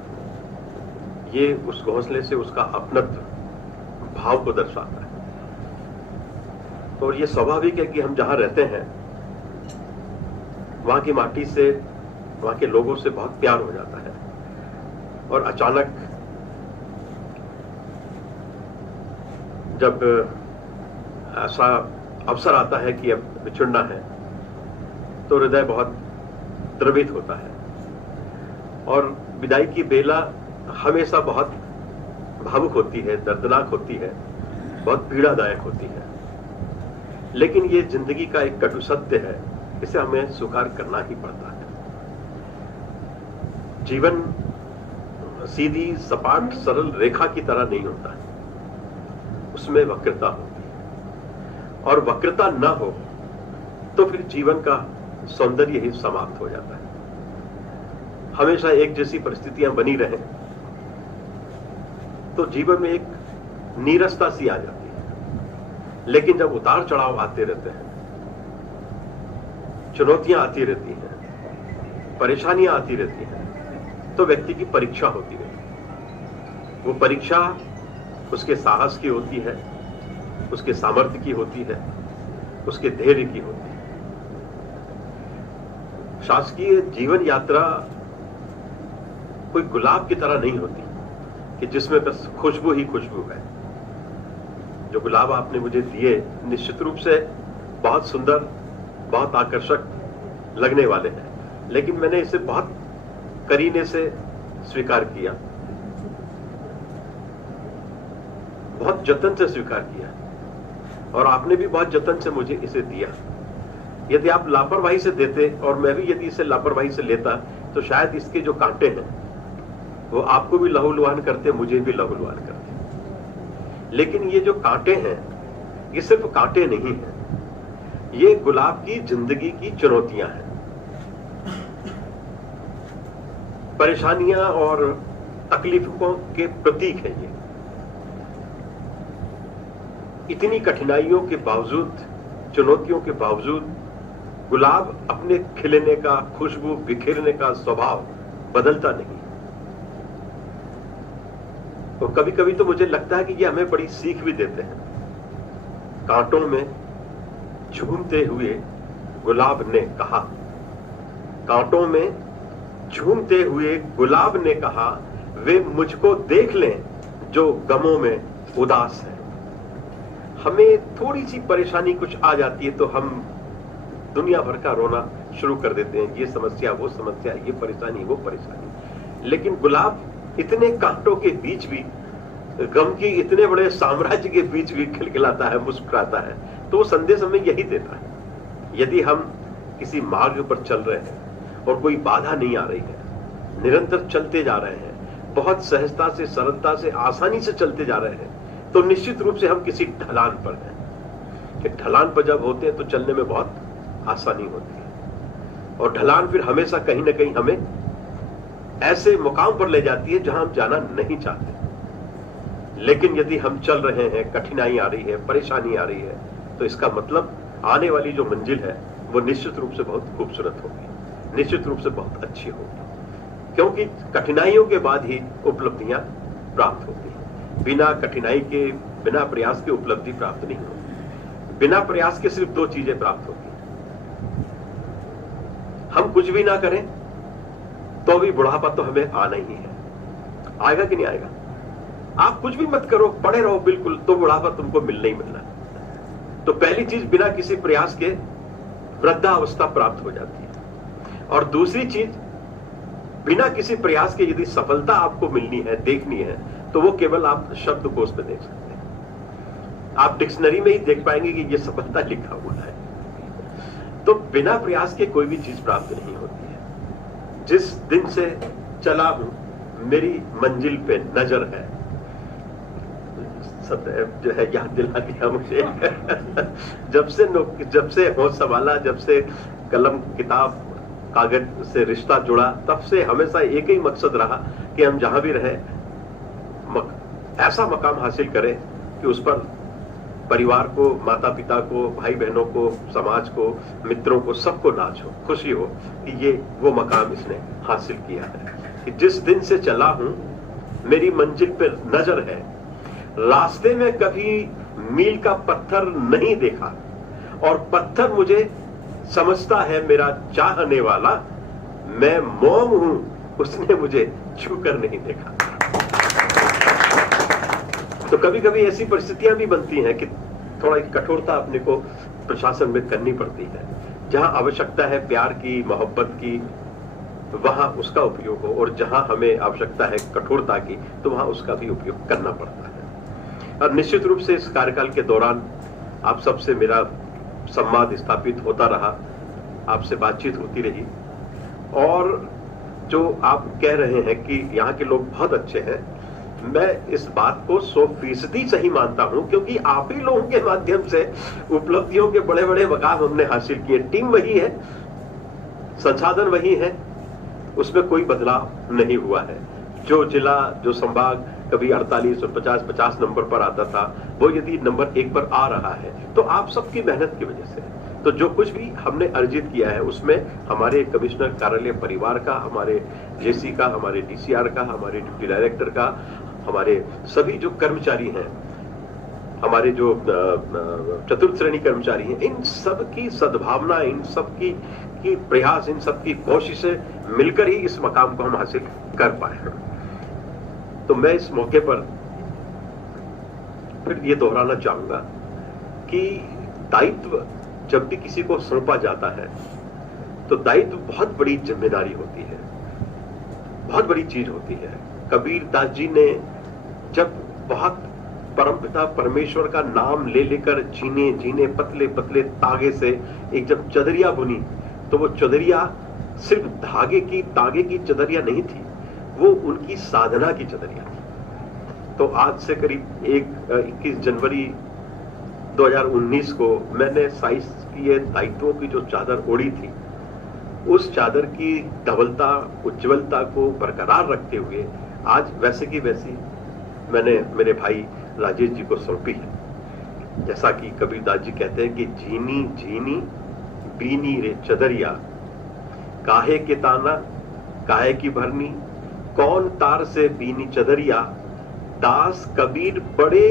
ये उस घोंसले से उसका अपनत्व भाव को दर्शाता है। और ये स्वाभाविक है कि हम जहां रहते हैं वहां की माटी से, वहां के लोगों से बहुत प्यार हो जाता है। और अचानक जब ऐसा अवसर आता है कि अब बिछुड़ना है तो हृदय बहुत द्रवित होता है। और विदाई की बेला हमेशा बहुत भावुक होती है, दर्दनाक होती है, बहुत पीड़ादायक होती है। लेकिन ये जिंदगी का एक कटु सत्य है, इसे हमें स्वीकार करना ही पड़ता है। जीवन सीधी सपाट सरल रेखा की तरह नहीं होता है, उसमें वक्रता होती है। और वक्रता न हो तो फिर जीवन का सौंदर्य ही समाप्त हो जाता है। हमेशा एक जैसी परिस्थितियां बनी रहें तो जीवन में एक नीरसता सी आ जाती है। लेकिन जब उतार चढ़ाव आते रहते हैं, चुनौतियां आती रहती हैं, परेशानियां आती रहती हैं, तो व्यक्ति की परीक्षा होती है। वो परीक्षा उसके साहस की होती है, उसके सामर्थ्य की होती है, उसके धैर्य की होती है। शासकीय जीवन यात्रा कोई गुलाब की तरह नहीं होती कि जिसमें बस खुशबू ही खुशबू है। जो गुलाब आपने मुझे दिए निश्चित रूप से बहुत सुंदर, बहुत आकर्षक लगने वाले हैं, लेकिन मैंने इसे बहुत करीने से स्वीकार किया, बहुत जतन से स्वीकार किया, और आपने भी बहुत जतन से मुझे इसे दिया। यदि आप लापरवाही से देते और मैं भी यदि इसे लापरवाही से लेता तो शायद इसके जो कांटे हैं वो आपको भी लहूलुहान करते, मुझे भी लहूलुहान करते। लेकिन ये जो कांटे हैं ये सिर्फ कांटे नहीं हैं, ये गुलाब की जिंदगी की चुनौतियां हैं, परेशानियां और तकलीफों के प्रतीक हैं। ये इतनी कठिनाइयों के बावजूद, चुनौतियों के बावजूद गुलाब अपने खिलने का, खुशबू बिखेरने का स्वभाव बदलता नहीं। तो कभी कभी तो मुझे लगता है कि ये हमें बड़ी सीख भी देते हैं। कांटों में झूमते हुए गुलाब ने कहा, कांटों में झूमते हुए गुलाब ने कहा, वे मुझको देख लें जो गमों में उदास है। हमें थोड़ी सी परेशानी कुछ आ जाती है तो हम दुनिया भर का रोना शुरू कर देते हैं, ये समस्या, वो समस्या, ये परेशानी, वो परेशानी। लेकिन गुलाब इतने कांटों के बीच भी, गम की इतने बड़े साम्राज्य के बीच भी खिलखिलाता है, मुस्कुराता है। तो वो संदेश हमें यही देता है। यदि हम किसी मार्ग पर चल रहे हैं और कोई बाधा नहीं आ रही है, निरंतर चलते जा रहे हैं, बहुत सहजता से, सरलता से, आसानी से चलते जा रहे हैं, तो निश्चित रूप से हम किसी ढलान पर हैं। कि ढलान पर जब होते हैं तो चलने में बहुत आसानी होती है, और ढलान फिर हमेशा कहीं ना कहीं हमें ऐसे मुकाम पर ले जाती है जहां हम जाना नहीं चाहते। लेकिन यदि हम चल रहे हैं, कठिनाई आ रही है, परेशानी आ रही है, तो इसका मतलब आने वाली जो मंजिल है वो निश्चित रूप से बहुत खूबसूरत होगी, निश्चित रूप से बहुत अच्छी होगी। क्योंकि कठिनाइयों के बाद ही उपलब्धियां प्राप्त होती हैं। बिना कठिनाई के, बिना प्रयास के उपलब्धि प्राप्त नहीं होती। बिना प्रयास के सिर्फ दो चीजें प्राप्त होती हैं। हम कुछ भी ना करें तो भी बुढ़ापा तो हमें आना ही है। आएगा कि नहीं आएगा? आप कुछ भी मत करो, पड़े रहो बिल्कुल, तो बुढ़ापा तुमको मिलना ही मिलना। तो पहली चीज, बिना किसी प्रयास के वृद्धावस्था प्राप्त हो जाती है। और दूसरी चीज, बिना किसी प्रयास के यदि सफलता आपको मिलनी है, देखनी है, तो वो केवल आप शब्दकोश में देख सकते हैं। आप डिक्शनरी में ही देख पाएंगे कि ये सफलता लिखा हुआ है। तो बिना प्रयास के कोई भी चीज प्राप्त नहीं होती है। जिस दिन से चला हूं मेरी मंजिल पे नजर है, सदैव जो है याद दिला दिया मुझे। जब से होश संभाला, जब से कलम किताब कागज से रिश्ता जुड़ा, तब से हमेशा एक ही मकसद रहा कि हम जहां भी रहे ऐसा मकाम हासिल करें कि उस पर परिवार को, माता पिता को, भाई बहनों को, समाज को, मित्रों को, सबको नाज हो, खुशी हो कि ये वो मकाम इसने हासिल किया है। कि जिस दिन से चला हूं मेरी मंजिल पर नजर है, रास्ते में कभी मील का पत्थर नहीं देखा, और पत्थर मुझे समझता है मेरा चाहने वाला, मैं मोम हूं उसने मुझे छूकर नहीं देखा। तो कभी कभी ऐसी परिस्थितियां भी बनती हैं कि थोड़ा कठोरता अपने को प्रशासन में करनी पड़ती है। जहां आवश्यकता है प्यार की, मोहब्बत की, वहां उसका उपयोग हो, और जहां हमें आवश्यकता है कठोरता की, तो वहां उसका भी उपयोग करना पड़ता है। और निश्चित रूप से इस कार्यकाल के दौरान आप सबसे मेरा संवाद स्थापित होता रहा, आपसे बातचीत होती रही, और जो आप कह रहे हैं कि यहाँ के लोग बहुत अच्छे हैं, मैं इस बात को 100% सही मानता हूं, क्योंकि आप ही लोगों के माध्यम से उपलब्धियों के बड़े बड़े मकाम हमने हासिल किए। टीम वही है, संसाधन वही है, उसमें कोई बदलाव नहीं हुआ है। जो जिला, जो संभाग कभी 48 और 50 नंबर पर आता था, वो यदि नंबर 1 पर आ रहा है तो आप सबकी मेहनत की वजह से। तो जो कुछ भी हमने अर्जित किया है उसमें हमारे कमिश्नर कार्यालय परिवार का, हमारे जेसी का, हमारे डीसीआर का, हमारे डिप्टी डायरेक्टर का, हमारे सभी जो कर्मचारी हैं, हमारे जो चतुर्थ श्रेणी कर्मचारी हैं, इन सब की सद्भावना, इन सब की प्रयास, इन सब की कोशिशें मिलकर ही इस मकाम को हम हासिल कर पाए हैं। तो मैं इस मौके पर फिर ये दोहराना चाहूंगा कि दायित्व जब भी किसी को सौंपा जाता है तो दायित्व बहुत बड़ी जिम्मेदारी होती है, बहुत बड़ी चीज होती है। कबीर दास जी ने जब बहुत परमपिता परमेश्वर का नाम ले लेकर जीने जीने पतले पतले तागे से एक जब चदरिया बुनी, तो वो चदरिया सिर्फ धागे की तागे की चदरिया नहीं थी, वो उनकी साधना की चदरिया थी। तो आज से करीब 21 जनवरी 2019 को मैंने साइंस की दायित्वों की जो चादर ओढ़ी थी, उस चादर की धवलता, उज्ज्वलता को बरकरार रखते हुए आज वैसे की वैसी मैंने मेरे भाई राजेश जी को सौंपी है। जैसा कि कबीरदास जी कहते हैं कि जीनी जीनी बीनी रे चदरिया, काहे के ताना काहे की भरनी, कौन तार से बीनी चदरिया, दास कबीर बड़े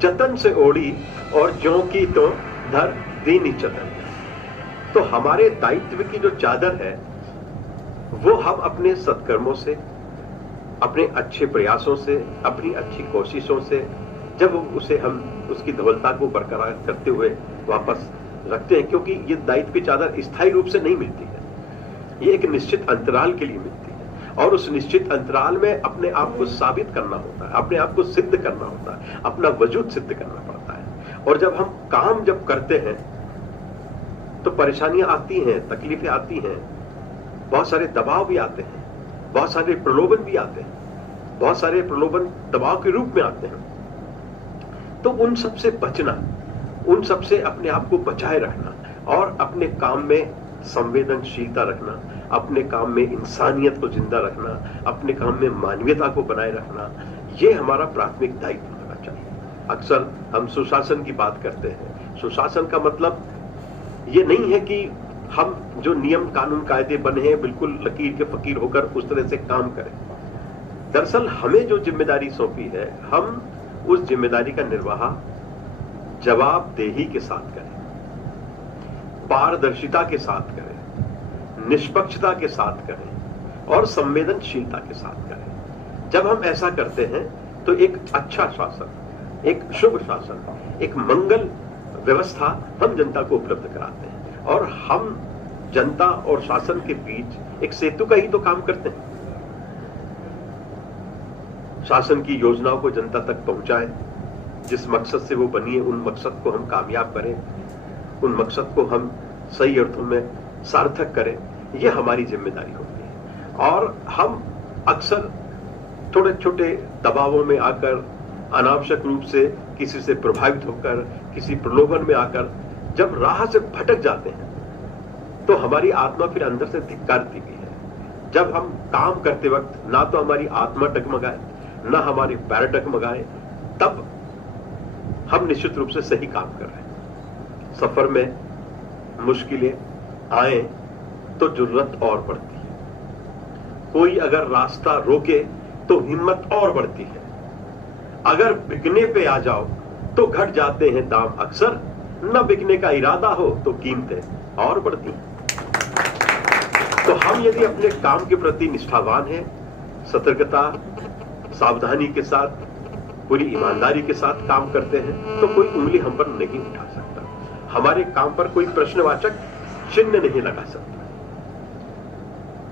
जतन से ओढ़ी, और ज्यों की तो धर दीनी चदरिया। तो हमारे दायित्व की जो चादर है वो हम अपने सत्कर्मों से, अपने अच्छे प्रयासों से, अपनी अच्छी कोशिशों से जब उसे हम उसकी धवलता को बरकरार करते हुए वापस रखते हैं, क्योंकि ये दायित्व की चादर स्थायी रूप से नहीं मिलती है, ये एक निश्चित अंतराल के लिए मिलती है, और उस निश्चित अंतराल में अपने आप को साबित करना होता है, अपने आप को सिद्ध करना होता है, अपना वजूद सिद्ध करना पड़ता है। और जब हम काम जब करते हैं तो परेशानियां आती हैं, तकलीफें आती हैं, बहुत सारे दबाव भी आते हैं, बहुत सारे प्रलोभन भी आते हैं, बहुत सारे प्रलोभन दबाव के रूप में आते हैं। तो उन सब से बचना, उन सब से अपने आप को बचाए रखना, और अपने काम में संवेदनशीलता रखना, अपने काम में इंसानियत को जिंदा रखना, अपने काम में मानवीयता को बनाए रखना, ये हमारा प्राथमिक दायित्व होना चाहिए। अक्सर हम सुशासन की बात करते हैं। सुशासन का मतलब ये नहीं है कि हम जो नियम कानून कायदे बने हैं बिल्कुल लकीर के फकीर होकर उस तरह से काम करें। दरअसल हमें जो जिम्मेदारी सौंपी है, हम उस जिम्मेदारी का निर्वाह जवाबदेही के साथ करें, पारदर्शिता के साथ करें, निष्पक्षता के साथ करें, और संवेदनशीलता के साथ करें। जब हम ऐसा करते हैं तो एक अच्छा शासन, एक शुभ शासन, एक मंगल व्यवस्था हम जनता को उपलब्ध कराते हैं, और हम जनता और शासन के बीच एक सेतु का ही तो काम करते हैं। शासन की योजनाओं को जनता तक पहुंचाएं, जिस मकसद से वो बनी है उन मकसद को हम कामयाब करें, उन मकसद को हम सही अर्थों में सार्थक करें, ये हमारी जिम्मेदारी होती है। और हम अक्सर थोड़े छोटे दबावों में आकर, अनावश्यक रूप से किसी से प्रभावित होकर, किसी प्रलोभन में आकर जब राह से भटक जाते हैं तो हमारी आत्मा फिर अंदर से धिक्कारती भी है। जब हम काम करते वक्त ना तो हमारी आत्मा डगमगाए, ना हमारे पैर डगमगाए, तब हम निश्चित रूप से सही काम कर रहे हैं। सफर में मुश्किलें आए तो जरूरत और बढ़ती है। कोई अगर रास्ता रोके तो हिम्मत और बढ़ती है। अगर बिकने पे आ जाओ तो घट जाते हैं दाम अक्सर, न बिकने का इरादा हो तो कीमतें और बढ़ती हैं। तो हम यदि अपने काम के प्रति निष्ठावान हैं, सतर्कता, सावधानी के साथ, पूरी ईमानदारी के साथ काम करते हैं, तो कोई उंगली हम पर नहीं उठा सकता, हमारे काम पर कोई प्रश्नवाचक चिन्ह नहीं लगा सकता।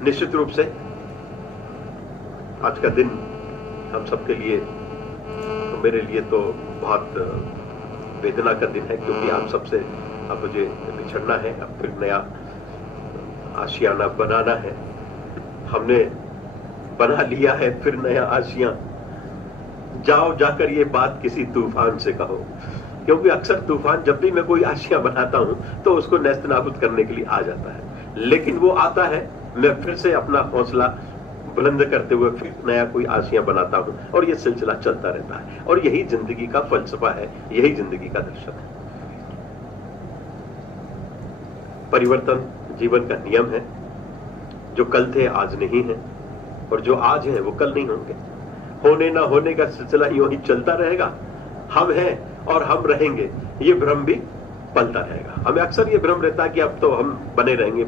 निश्चित रूप से आज का दिन हम सबके लिए, तो मेरे लिए तो बहुत वेदना का दिन है, क्योंकि आप सबसे अब मुझे बिछड़ना है, अब फिर नया आशियाना बनाना है। हमने बना लिया है फिर नया आशियां, जाओ जाकर ये बात किसी तूफान से कहो, क्योंकि अक्सर तूफान जब भी मैं कोई आशियां बनाता हूं तो उसको नेस्त नाबूद करने के लिए आ जाता है। लेकिन वो आता है, मैं फिर से अपना हौसला बुलंद करते हुए फिर नया कोई आशियां बनाता हूं, और ये सिलसिला चलता रहता है। और यही जिंदगी का फलसफा है, यही जिंदगी का दर्शन है। परिवर्तन जीवन का नियम है। जो कल थे आज नहीं है, और जो आज हैं वो कल नहीं होंगे। होने ना होने का सिलसिला यूं ही चलता रहेगा। हम हैं और हम रहेंगे, ये भ्रम भी पलता रहेगा। हमें अक्सर ये भ्रम रहता है कि अब तो हम बने रहेंगे।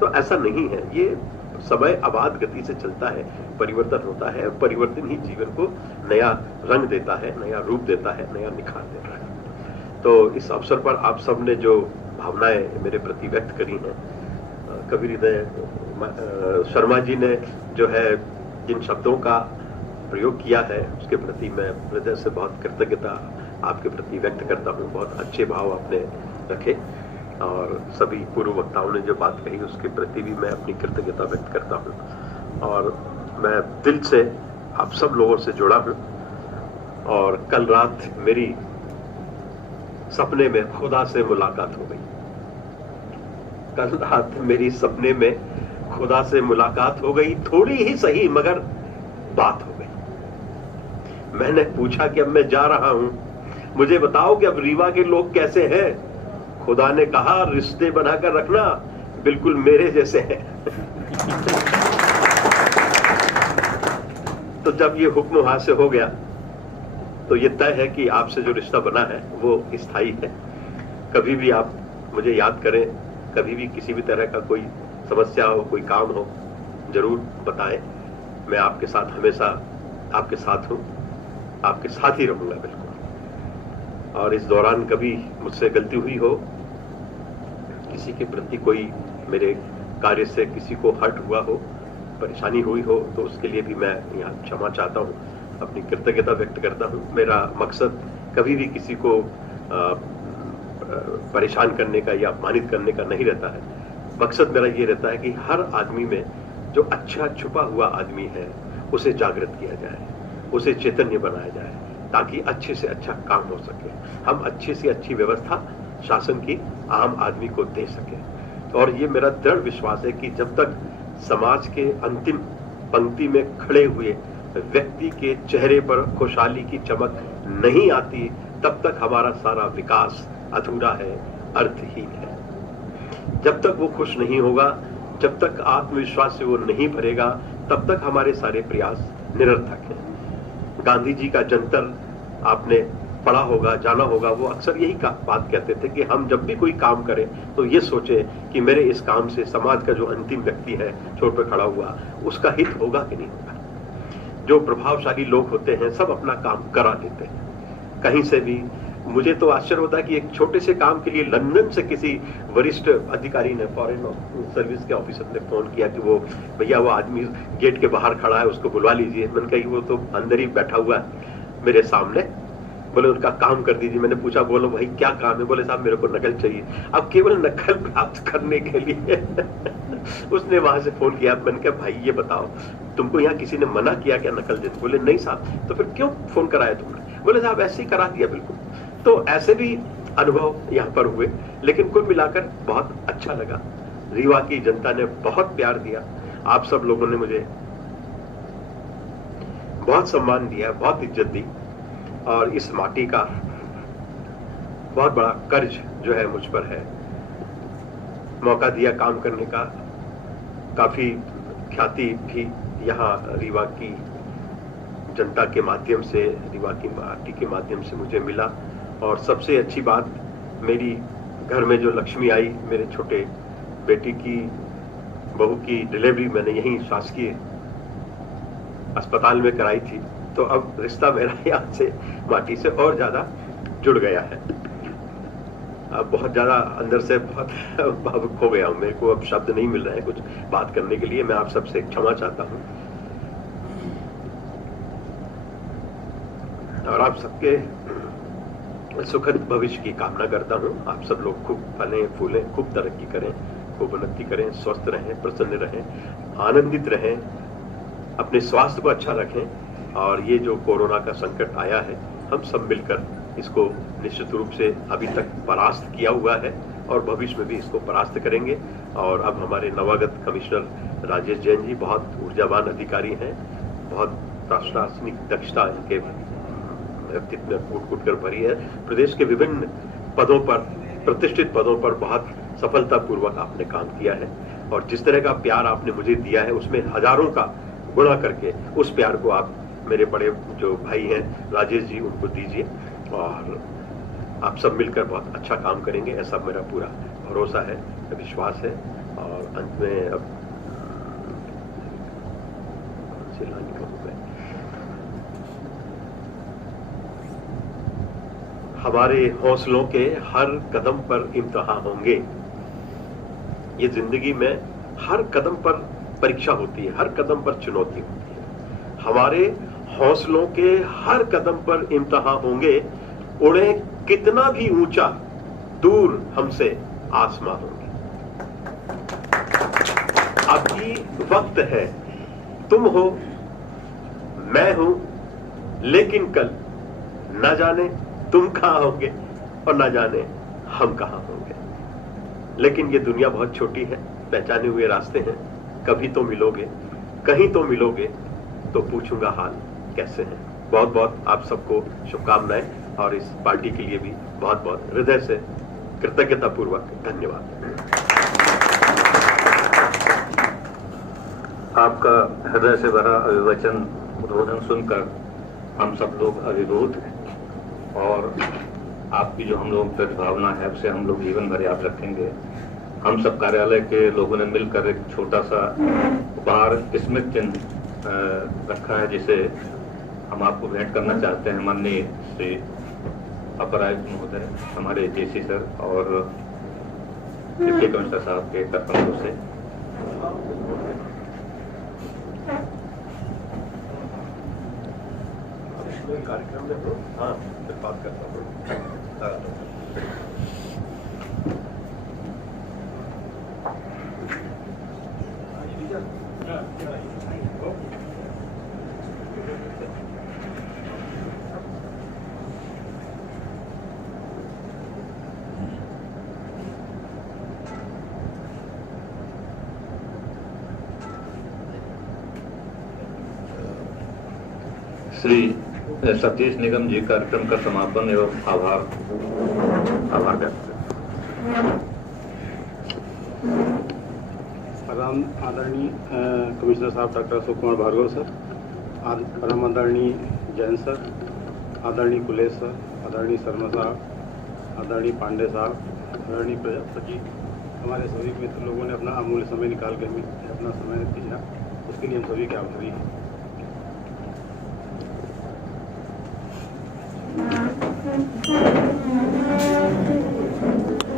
तो ऐसा नहीं है, ये समय आबाद गति से चलता है, परिवर्तन होता है। परिवर्तन ही जीवन को नया रंग देता है, नया रूप देता है, नया निखार देता है। तो इस अवसर पर आप सब ने जो भावनाएं मेरे प्रति व्यक्त करी हैं, कबीर हृदय शर्मा जी ने जो है जिन शब्दों का प्रयोग किया है, उसके प्रति मैं हृदय से बहुत कृतज्ञता आपके प्रति व्यक्त करता हूँ। बहुत अच्छे भाव आपने रखे, और सभी पूर्व वक्ताओं ने जो बात कही उसके प्रति भी मैं अपनी कृतज्ञता व्यक्त करता हूँ। और मैं दिल से आप सब लोगों से जुड़ा हूँ। और कल रात मेरी सपने में खुदा से मुलाकात हो गई। कल रात मेरी सपने में खुदा से मुलाकात हो गई, थोड़ी ही सही मगर बात हो गई। मैंने पूछा कि अब मैं जा रहा हूं, मुझे बताओ कि अब रीवा के लोग कैसे हैं। खुदा ने कहा, रिश्ते बनाकर रखना, बिल्कुल मेरे जैसे हैं। तो जब ये हुक्म वहां से हो गया तो ये तय है कि आपसे जो रिश्ता बना है वो स्थायी है। कभी भी आप मुझे याद करें, कभी भी किसी भी तरह का कोई समस्या हो, कोई काम हो, जरूर बताएं। मैं आपके साथ हमेशा आपके साथ हूं, आपके साथ ही रहूंगा बिल्कुल। और इस दौरान कभी मुझसे गलती हुई हो, किसी के प्रति कोई मेरे कार्य से किसी को हर्ट हुआ हो, परेशानी हुई हो, तो उसके लिए भी मैं यहाँ क्षमा चाहता हूँ, अपनी कृतज्ञता व्यक्त करता हूँ। मेरा मकसद कभी भी किसी को परेशान करने का या अपमानित करने का नहीं रहता है। मकसद मेरा ये रहता है कि हर आदमी में जो अच्छा छुपा हुआ आदमी है उसे जागृत किया जाए, उसे चैतन्य बनाया जाए, ताकि अच्छे से अच्छा काम हो सके, हम अच्छी से अच्छी व्यवस्था शासन की आम आदमी को दे सके। और ये मेरा दृढ़ विश्वास है कि जब तक समाज के अंतिम पंक्ति में खड़े हुए व्यक्ति के चेहरे पर खुशहाली की चमक नहीं आती, तब तक हमारा सारा विकास अधूरा है, अर्थहीन है। जब तक वो खुश नहीं होगा, जब तक आत्मविश्वास से वो नहीं भरेगा, तब तक हमारे सारे प्रयास निरर्थक हैं। गांधी जी का जंतर आपने पढ़ा होगा, जाना होगा। वो अक्सर यही बात कहते थे कि हम जब भी कोई काम करें तो ये सोचें कि मेरे इस काम से समाज का जो अंतिम व्यक्ति है छोर पर खड़ा हुआ, उसका हित होगा कि नहीं होगा। जो प्रभावशाली लोग होते हैं सब अपना काम करा देते हैं, कहीं से भी मुझे तो आश्चर्य होता है कि एक छोटे से काम के लिए लंदन से किसी वरिष्ठ अधिकारी ने, फॉरेन सर्विस के ऑफिसर ने फोन किया कि वो भैया वो आदमी गेट के बाहर खड़ा है, उसको बुलवा लीजिए। मैंने कहा वो तो अंदर ही बैठा हुआ है मेरे सामने, बोले उनका काम कर दीजिए। मैंने पूछा बोलो भाई क्या काम है? बोले साहब मेरे को नकल चाहिए। अब केवल नकल प्राप्त करने के लिए उसने वहां से फोन किया। मैंने कहा भाई ये बताओ तुमको यहाँ किसी ने मना किया क्या नकल देने? बोले नहीं साहब। तो फिर क्यों फोन कराया तुमने? बोले साहब ऐसे ही करा दिया बिल्कुल। तो ऐसे भी अनुभव यहाँ पर हुए, लेकिन कुल मिलाकर बहुत अच्छा लगा। रीवा की जनता ने बहुत प्यार दिया, आप सब लोगों ने मुझे बहुत सम्मान दिया, बहुत इज्जत दी, और इस माटी का बहुत बड़ा कर्ज जो है मुझ पर है। मौका दिया काम करने का, काफी ख्याति भी यहाँ रीवा की जनता के माध्यम से, रीवा की माटी के माध्यम से मुझे मिला। और सबसे अच्छी बात, मेरी घर में जो लक्ष्मी आई, मेरे छोटे बेटी की बहू की डिलीवरी मैंने यहीं शासकीय अस्पताल में कराई थी। तो अब रिश्ता मेरा यहाँ से माटी से और ज्यादा जुड़ गया है। अब बहुत ज्यादा अंदर से बहुत भावुक हो गया हूं, मेरे को अब शब्द नहीं मिल रहे हैं कुछ बात करने के लिए। मैं आप सबसे क्षमा चाहता हूं, और आप सबके सुखद भविष्य की कामना करता हूं। आप सब लोग खूब फलें फूलें, खूब तरक्की करें, खूब उन्नति करें, स्वस्थ रहें, प्रसन्न रहें, आनंदित रहें, अपने स्वास्थ्य को अच्छा रखें। और ये जो कोरोना का संकट आया है, हम सब मिलकर इसको निश्चित रूप से अभी तक परास्त किया हुआ है और भविष्य में भी इसको परास्त करेंगे। और अब हमारे नवागत कमिश्नर राजेश जैन जी बहुत ऊर्जावान अधिकारी हैं, बहुत प्रशासनिक दक्षता इनके व्यक्तित्व में कूट कूट कर भरी है। प्रदेश के विभिन्न पदों पर, प्रतिष्ठित पदों पर बहुत सफलता पूर्वक आपने काम किया है, और जिस तरह का प्यार आपने मुझे दिया है उसमें हजारों का गुणा करके उस प्यार को आप मेरे बड़े जो भाई हैं राजेश जी, उनको दीजिए। और आप सब मिलकर बहुत अच्छा काम करेंगे, ऐसा मेरा पूरा भरोसा है, विश्वास है। और अंत में अब हमारे हौसलों के हर कदम पर इम्तिहान होंगे। ये जिंदगी में हर कदम पर परीक्षा होती है, हर कदम पर चुनौती होती है। हमारे हौसलों के हर कदम पर इम्तिहान होंगे, उड़े कितना भी ऊंचा, दूर हमसे आसमां होंगे। अभी वक्त है, तुम हो, मैं हूं, लेकिन कल न जाने तुम कहां होंगे और न जाने हम कहां होंगे। लेकिन ये दुनिया बहुत छोटी है, पहचाने हुए रास्ते हैं। कभी तो मिलोगे, कहीं तो मिलोगे, तो पूछूंगा हाल कैसे हैं। बहुत बहुत आप सबको शुभकामनाएं, और इस पार्टी के लिए भी बहुत बहुत हृदय से कृतज्ञता पूर्वक धन्यवाद। आपका हृदय से भरा अभिवचन उद्बोधन सुनकर हम सब लोग अभिभूत हैं, और आपकी जो हम लोग प्रतिभावना है उसे हम लोग जीवन भर याद रखेंगे। हम सब कार्यालय के लोगों ने मिलकर एक छोटा सा उपहार स्मृति चिन्ह रखा है, जिसे हम आपको भेंट करना चाहते हैं। माननीय श्री अपर आयुक्त महोदय, हमारे जेसी सर और डिप्टी कमिश्नर साहब के कर्तव्यों से। कार्यक्रम में तो हाँ फिर बात करता हूँ। श्री सतीश निगम जी कार्यक्रम का समापन एवं आभार व्यक्त करते। परम आदरणीय कमिश्नर साहब डॉक्टर अशोक कुमार भार्गव सर, परम आदरणीय जैन सर, आदरणीय कुलेश सर, आदरणीय शर्मा साहब, आदरणीय पांडे साहब, आदरणीय प्रजापति, हमारे सभी मित्र लोगों ने अपना अमूल्य समय निकाल के हमें अपना समय दिया, उसके लिए हम सभी के आभारी हैं।